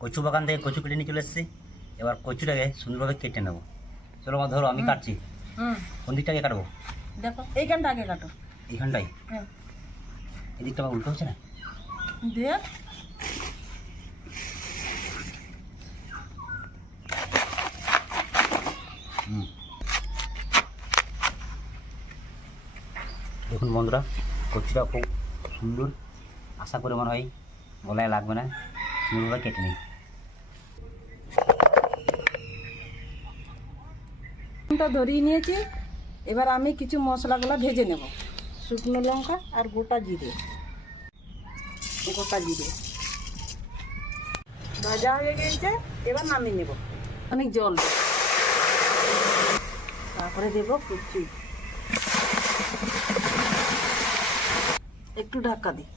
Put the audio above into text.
কচু বাগান থেকে কচু কেটে নিয়ে চলে এসেছি। এবার কচুটাকে সুন্দরভাবে কেটে নেবো। চলো মা, ধরো আমি কাটছি। কোন দিকটাকে কাটবো? দেখো এইখানটা আগে কাটো। এইখানটাই? হ্যাঁ, এদিকটা আমার উল্টো হচ্ছে না? দিয়ে দেখুন বন্ধুরা, কচুটা খুব সুন্দর, আশা করে মনে হয় গলায় লাগবে না। সুন্দরভাবে কেটে নিই। ধরিয়ে নিয়েছি। এবার আমি কিছু মশলাগুলো ভেজে নেব। শুকনো লঙ্কা আর গোটা জিরে ভাজা হয়ে গেছে। এবার নামিয়ে নেব। অনেক জল দেব। তারপরে দেবো কচু, একটু ঢাকা দিই।